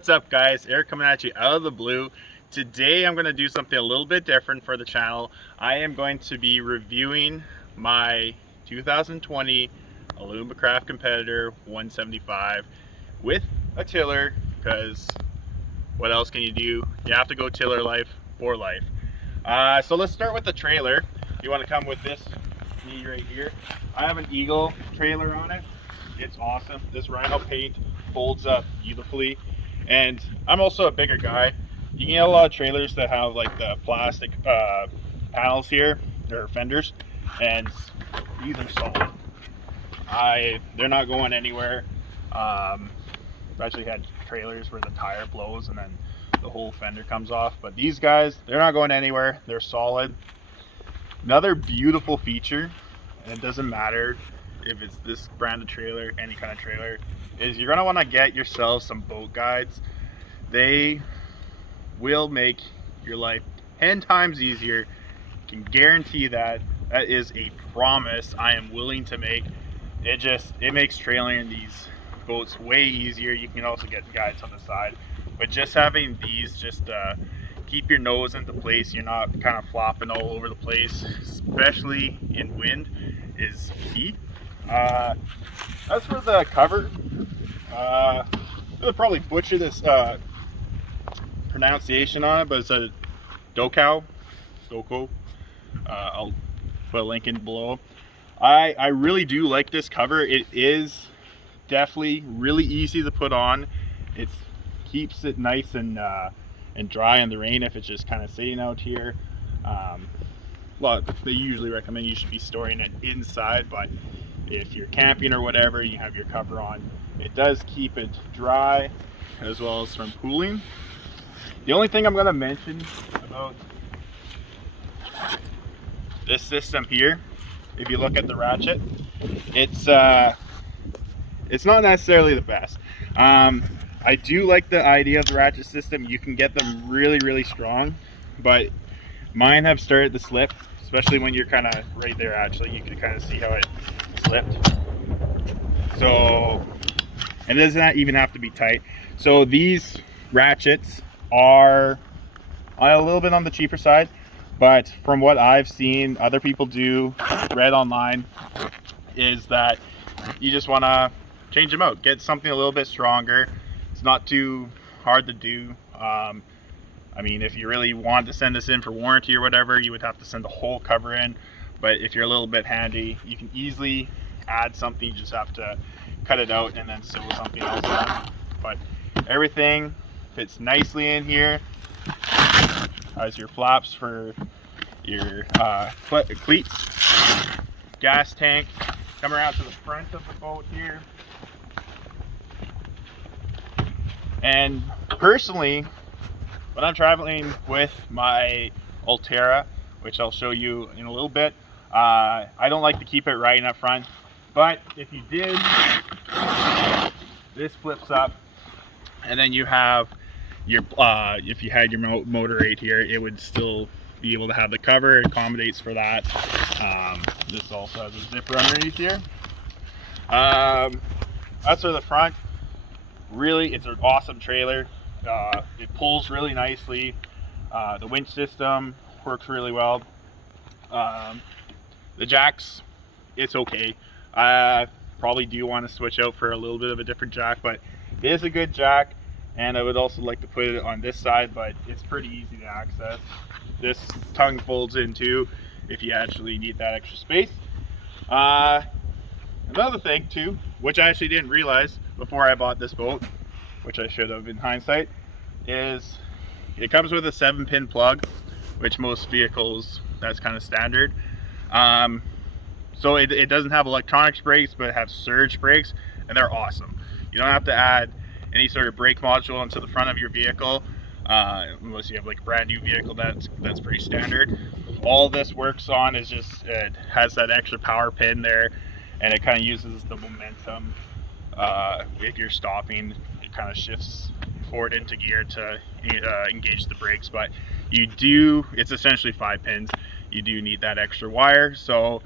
What's up guys, Eric coming at you out of the blue. Today I'm going to do something a little bit different for the channel. I am going to be reviewing my 2020 Alumacraft Competitor 175 with a tiller, because what else can you do? You have to go tiller life for life. So let's start with the trailer. You want to come with this knee right here. I have an Eagle trailer on it. It's awesome. This Rhino paint folds up beautifully. And I'm also a bigger guy. You can get a lot of trailers that have like the plastic panels here, or fenders, and these are solid. They're not going anywhere. I've actually had trailers where the tire blows and then the whole fender comes off, but these guys, they're not going anywhere. They're solid. Another beautiful feature, and it doesn't matter if it's this brand of trailer, any kind of trailer, is you're gonna want to get yourself some boat guides. They will make your life 10 times easier. Can guarantee that. That is a promise I am willing to make. It makes trailing in these boats way easier. You can also get guides on the side, but just having these just keep your nose into place. You're not kind of flopping all over the place, especially in wind, is key. As for the cover, I'll probably butcher this pronunciation on it, but it's a Doko. I'll put a link in below. I really do like this cover. It is definitely really easy to put on. It keeps it nice and dry in the rain if it's just kind of sitting out here. Well, they usually recommend you should be storing it inside, but if you're camping or whatever, you have your cover on. It does keep it dry as well as from pooling. The only thing I'm going to mention about this system here, if you look at the ratchet, it's not necessarily the best. I do like the idea of the ratchet system. You can get them really strong, but mine have started to slip, especially when you're kind of right there. Actually, you can kind of see how it slipped. So, and it doesn't even have to be tight. So these ratchets are a little bit on the cheaper side, but from what I've seen other people do, read online, is that you just want to change them out, get something a little bit stronger. It's not too hard to do. I mean, if you really want to send this in for warranty or whatever, you would have to send the whole cover in. But if you're a little bit handy, you can easily add something. You just have to cut it out and then sew something else on. But everything fits nicely in here. As your flaps for your cleats, gas tank. Come around to the front of the boat here. And personally, when I'm traveling with my Altera, which I'll show you in a little bit, I don't like to keep it right up front, but if you did, this flips up, and then you have your if you had your motor right here, it would still be able to have the cover. It accommodates for that. This also has a zipper underneath here. That's for the front. Really, it's an awesome trailer. It pulls really nicely. The winch system works really well. The jacks, it's okay. I probably do want to switch out for a little bit of a different jack, but it is a good jack, and I would also like to put it on this side, but it's pretty easy to access. This tongue folds in too if you actually need that extra space. Another thing too, which I actually didn't realize before I bought this boat, which I should have in hindsight, is it comes with a 7-pin plug, which most vehicles, that's kind of standard. So it doesn't have electronics brakes, but it has surge brakes, and they're awesome. You don't have to add any sort of brake module into the front of your vehicle, unless you have like a brand new vehicle. That's pretty standard. All this works on is just, it has that extra power pin there, and it kind of uses the momentum. If you're stopping, it kind of shifts forward into gear to engage the brakes. But you do, it's essentially 5 pins. You do need that extra wire, so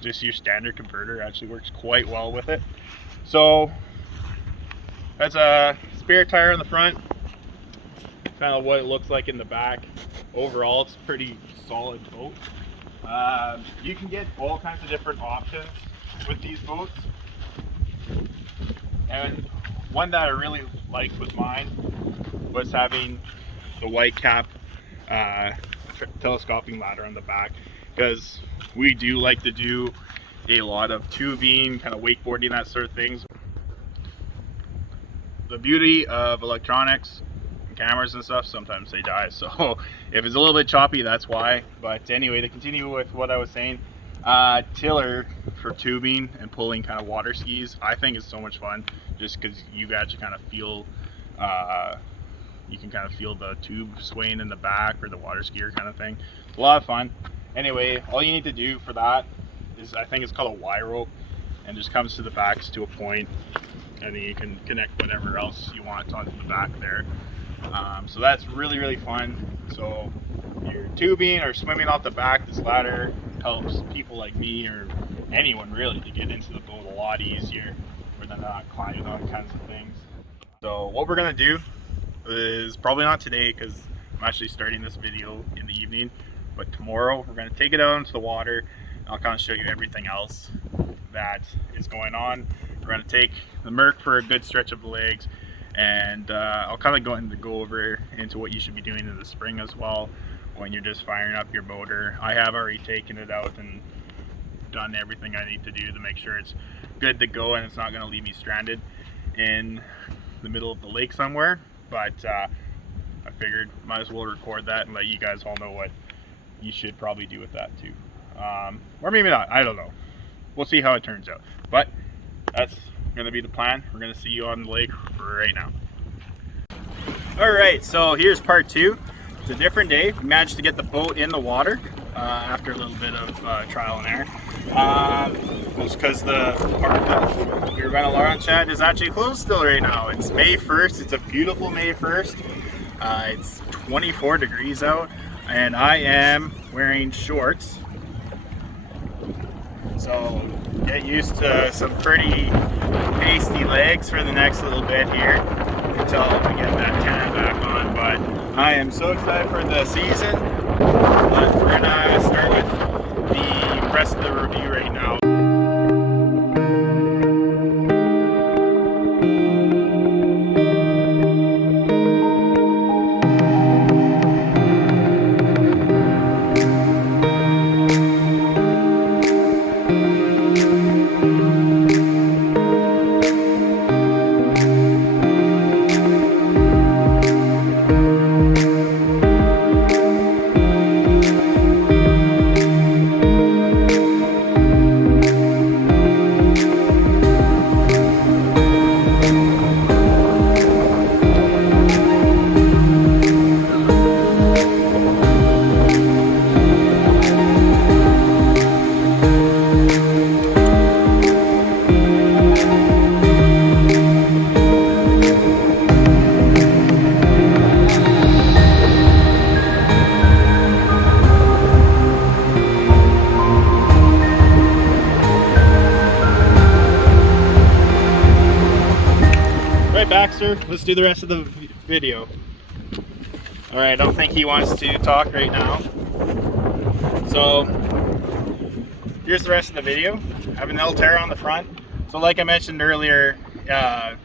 just your standard converter actually works quite well with it. So That's a spare tire on the front. Kind of what it looks like in the back. Overall, it's a pretty solid boat. You can get all kinds of different options with these boats. And one that I really liked with mine was having the white cap telescoping ladder on the back, because we do like to do a lot of tubing, kind of wakeboarding, that sort of things. The beauty of electronics, cameras and stuff, sometimes they die, so if it's a little bit choppy, that's why. But anyway, to continue with what I was saying, tiller for tubing and pulling kind of water skis, I think is so much fun, just because you actually kind of feel you can kind of feel the tube swaying in the back, or the water skier kind of thing. A lot of fun. Anyway, all you need to do for that is, I think it's called a Y rope, and just comes to the backs to a point, and then you can connect whatever else you want onto the back there. So that's really, really fun. So you're tubing or swimming off the back, this ladder helps people like me, or anyone really, to get into the boat a lot easier, where they're not climbing on kinds of things. So what we're gonna do is, probably not today because I'm actually starting this video in the evening, but tomorrow we're gonna take it out into the water, and I'll kind of show you everything else that is going on. We're gonna take the Merc for a good stretch of the legs, and I'll kind of go over into what you should be doing in the spring as well, when you're just firing up your motor. I have already taken it out and done everything I need to do to make sure it's good to go, and it's not going to leave me stranded in the middle of the lake somewhere. But I figured might as well record that and let you guys all know what you should probably do with that too, or maybe not, I don't know. We'll see how it turns out, but that's going to be the plan. We're going to see you on the lake right now. Alright, so here's part two. It's a different day. We managed to get the boat in the water after a little bit of trial and error. Just because the park that we were going to launch at is actually closed still right now. It's May 1st. It's a beautiful May 1st. It's 24 degrees out, and I am wearing shorts. So get used to some pretty pasty legs for the next little bit here until we get that tan back on. But I am so excited for the season. But we're gonna start with the rest of the review right now. Baxter, let's do the rest of the video. Alright, I don't think he wants to talk right now. So here's the rest of the video. I have an L-Terra on the front. So like I mentioned earlier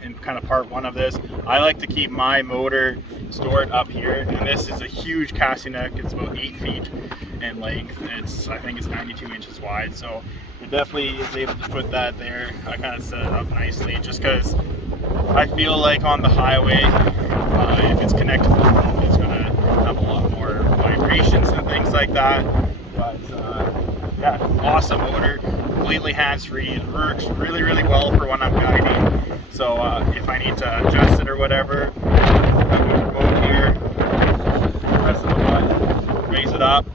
in kind of part one of this, I like to keep my motor stored up here, and this is a huge casting neck. It's about 8 feet in length. I think it's 92 inches wide, so it definitely is able to put that there. I kind of set it up nicely just because I feel like on the highway, if it's connected to the phone, it's going to have a lot more vibrations and things like that. But yeah, awesome motor, completely hands-free. It works really, really well for when I'm guiding. So if I need to adjust it or whatever, I can go here, press the button, raise it up,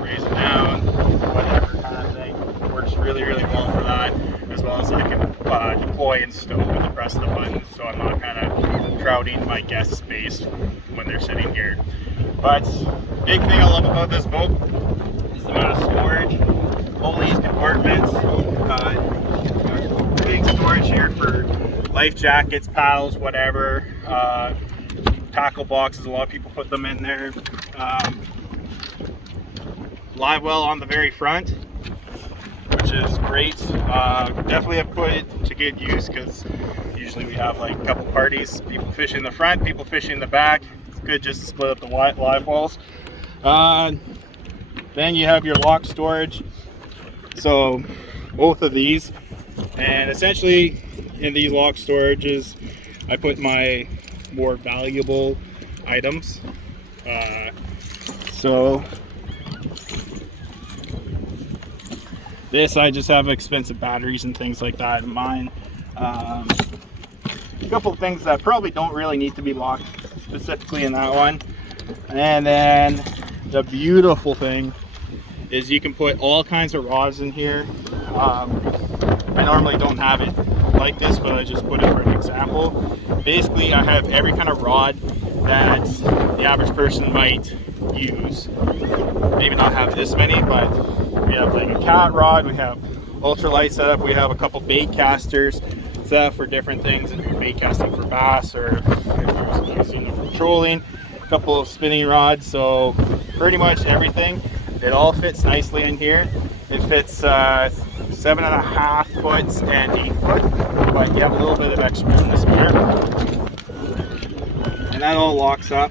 raise it down, whatever kind of thing. It works really, really well for that, as well as I can deploy and stow with the press of the button, so I'm not kind of crowding my guest space when they're sitting here. But big thing I love about this boat is the amount of storage. All these compartments, big storage here for life jackets, paddles, whatever. Tackle boxes, a lot of people put them in there. Live well on the very front, which is great. Definitely have put it to good use, because usually we have like a couple parties, people fishing in the front, people fishing in the back. It's good just to split up the live wells. Then you have your lock storage, so both of these, and essentially in these lock storages I put my more valuable items. So this, I just have expensive batteries and things like that in mine. A couple of things that probably don't really need to be locked specifically in that one. And then the beautiful thing is you can put all kinds of rods in here. I normally don't have it like this, but I just put it for an example. Basically, I have every kind of rod that the average person might use. Maybe not have this many, but we have like a cat rod, we have ultralight setup, we have a couple bait casters set up for different things, if you're bait casting for bass or if you're using it for trolling, a couple of spinning rods. So pretty much everything, it all fits nicely in here. It fits 7.5 foot and 8 foot, but you have a little bit of extra in this here, and that all locks up.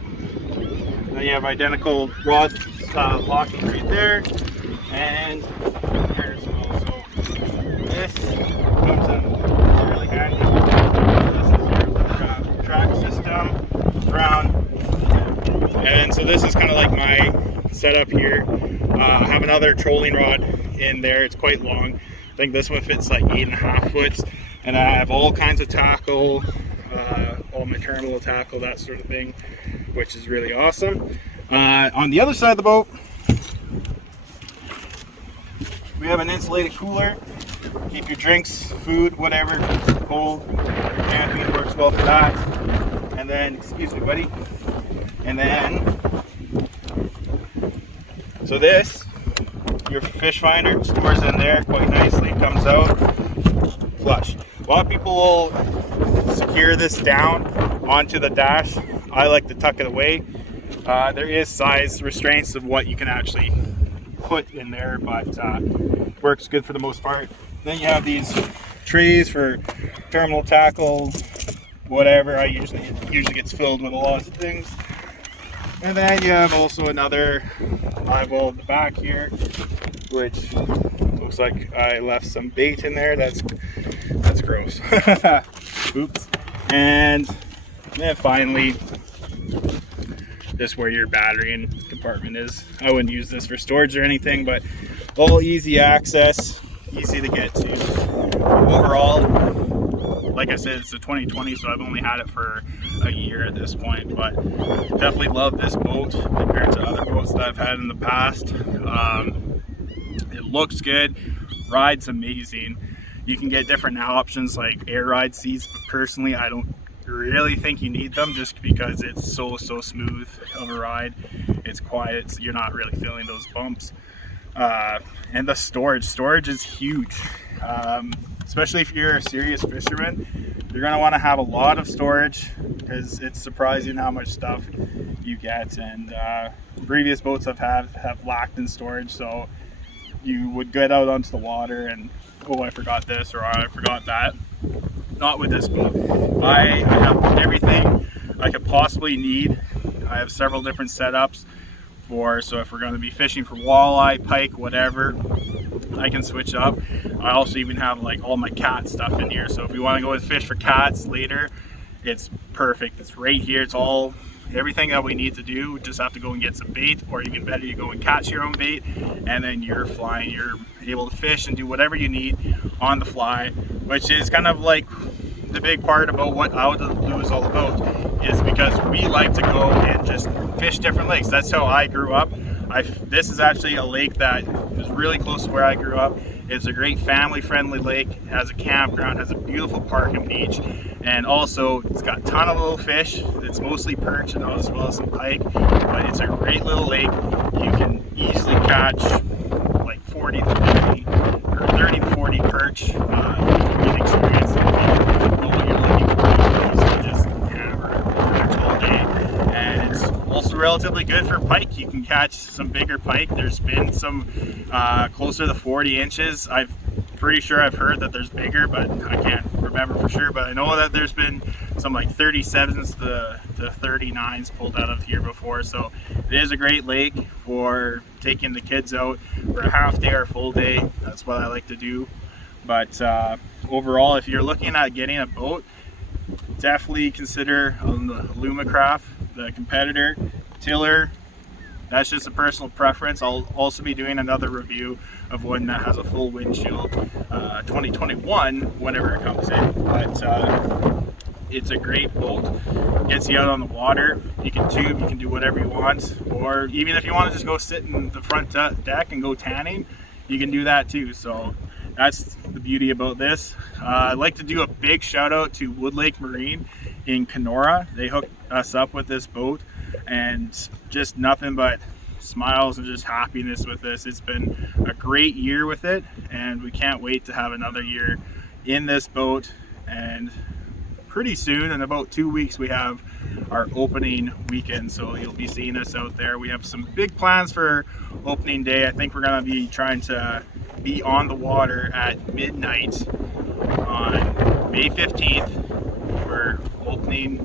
Then you have identical rod locking right there, and here as well. So this comes in really handy. This is your track system around, and so this is kind of like my setup here. I have another trolling rod in there. It's quite long. I think this one fits like 8.5 foot, and I have all kinds of tackle, all my terminal tackle, that sort of thing, which is really awesome. On the other side of the boat, we have an insulated cooler. Keep your drinks, food, whatever cold. Camping works well for that. And then, excuse me, buddy. And then, so this, your fish finder stores in there quite nicely, comes out flush. A lot of people will secure this down onto the dash. I like to tuck it away. There is size restraints of what you can actually put in there, but works good for the most part. Then you have these trays for terminal tackle, whatever. I usually gets filled with a lot of things. And then you have also another live well at the back here, which looks like I left some bait in there. That's gross. Oops. And then finally, just where your battery and compartment is. I wouldn't use this for storage or anything, but all easy access, easy to get to. Overall, like I said, it's a 2020, so I've only had it for a year at this point, but definitely love this boat compared to other boats that I've had in the past. It looks good, rides amazing. You can get different options like air ride seats, but personally I don't really think you need them, just because it's so smooth of a ride. It's quiet, so you're not really feeling those bumps. And the storage is huge, especially if you're a serious fisherman. You're going to want to have a lot of storage, because it's surprising how much stuff you get. And previous boats I've had have lacked in storage, so you would get out onto the water and, oh, I forgot this, or I forgot that. Not with this boat. I have everything I could possibly need. I have several different setups for, so if we're going to be fishing for walleye, pike, whatever, I can switch up. I also even have like all my cat stuff in here, so if we want to go and fish for cats later, it's perfect. It's right here. It's all everything that we need to do. We just have to go and get some bait, or even better, you go and catch your own bait, and then you're flying. You're able to fish and do whatever you need on the fly, which is kind of like the big part about what Out of the Blue is all about, is because we like to go and just fish different lakes. That's how I grew up. This is actually a lake that is really close to where I grew up. It's a great family-friendly lake, has a campground, has a beautiful park and beach, and also it's got a ton of little fish. It's mostly perch and as well as some pike, but it's a great little lake. You can easily catch like 40 to 50 or 30 to 40 perch. You can get experience if you know what you're looking relatively good for pike. You can catch some bigger pike. There's been some closer to 40 inches. I'm pretty sure I've heard that there's bigger, but I can't remember for sure. But I know that there's been some like 37s to 39s pulled out of here before. So it is a great lake for taking the kids out for a half day or full day. That's what I like to do. But overall, if you're looking at getting a boat, definitely consider the Alumacraft, the competitor, tiller. That's just a personal preference. I'll also be doing another review of one that has a full windshield, 2021, whenever it comes in. But it's a great boat. Gets you out on the water. You can tube, you can do whatever you want. Or even if you want to just go sit in the front deck and go tanning, you can do that too. So that's the beauty about this. I'd like to do a big shout out to Wood Lake Marine in Kenora. They hooked us up with this boat, and just nothing but smiles and just happiness with this. It's been a great year with it, and we can't wait to have another year in this boat. And pretty soon, in about 2 weeks, we have our opening weekend, so you'll be seeing us out there. We have some big plans for opening day. I think we're gonna be trying to be on the water at midnight on May 15th for opening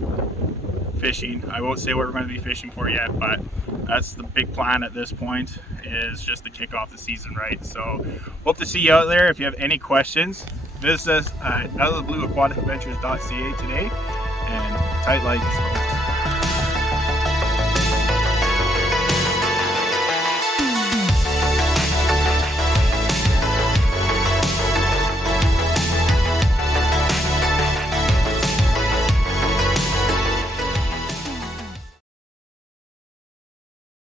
fishing. I won't say what we're going to be fishing for yet, but that's the big plan at this point, is just to kick off the season right. So hope to see you out there. If you have any questions, visit us at outoftheblueaquaticadventures.ca today, and tight lights.